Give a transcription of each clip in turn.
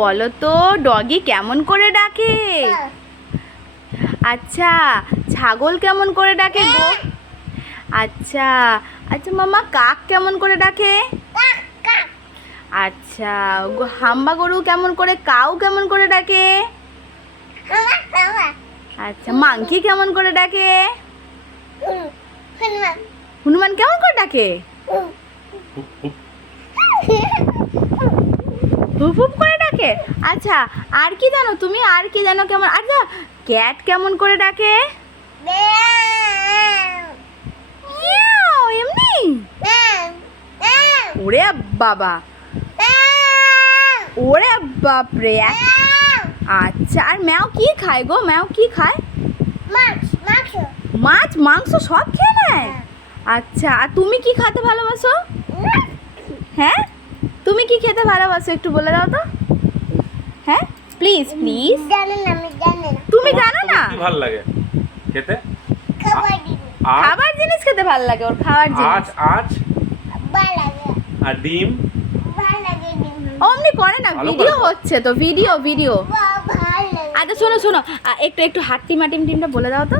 বলো তো ডগি কেমন করে ডাকে? আচ্ছা ছাগল কেমন করে ডাকে গো? আচ্ছা আচ্ছা মামা কাক কেমন করে ডাকে? আচ্ছা হাম্বা গরু কেমন করে, কাউ কেমন করে ডাকে? আচ্ছা মাংকি কেমন করে ডাকে? হনুমান কেমন করে ডাকে? হুপ হুপ করে ডাকে। আচ্ছা আর কি জানো তুমি, আর কি জানো কেমন? আচ্ছা ক্যাট কেমন করে ডাকে? এমনি? ওরে বাবা, ওরে বাপরে। আচ্ছা আর ম্যাও কি খায় গো? ম্যাও কি খায়? মাছ মাংস সব খেয়ে নেয়? আচ্ছা আর তুমি কি খেতে ভালোবাসো? হ্যাঁ তুমি কি খেতে ভালোবাসো একটু বলে দাও তো। হ্যাঁ প্লিজ প্লিজ। তুমি জানো না? কি ভালো লাগে খেতে? খাবার জিনিস খেতে ভালো লাগে ওর, খাবার জিনিস। আজ আর ডিম অমনি করে না, ভিডিও হচ্ছে তো, ভিডিও ভিডিও। আচ্ছা শোনো শোনো, একটু একটু হাট্টি মাটিম টিমটা বলে দাও তো।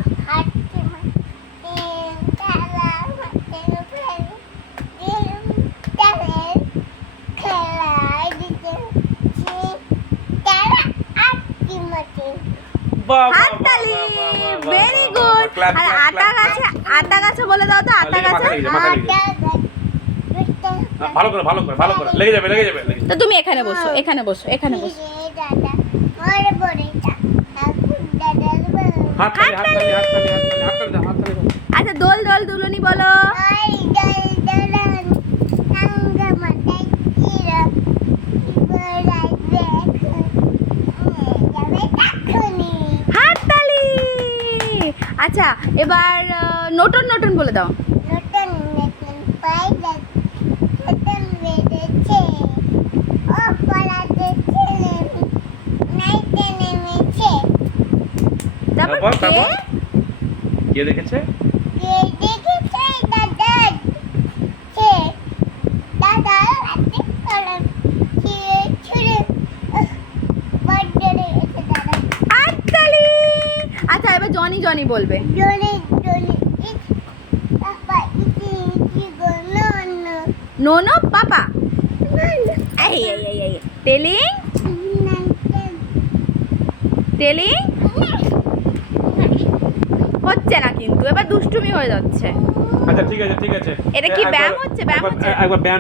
হাততালি, ভেরি গুড। আর আতা গাছে বলে দাও তো, আতা গাছে। ভালো করে লেগে যাবে তো তুমি এখানে বসো, এখানে বসো, এখানে বসো। হাততালি। আচ্ছা দোল দোল দুলনি বলো। হাততালি। আচ্ছা এবার নতুন নতুন বলে দাও। তারপর কে দেখেছে? আচ্ছা এবার জনি জনি বলবে। নোনো পাপা। এই এই এই এই টেলিং টেলিং হচ্ছে না কিন্তু, এবার দুষ্টুমি হয়ে যাচ্ছে। আচ্ছা ঠিক আছে এটা কি ব্যায়াম হচ্ছে? ব্যায়াম হচ্ছে? একবার ব্যায়াম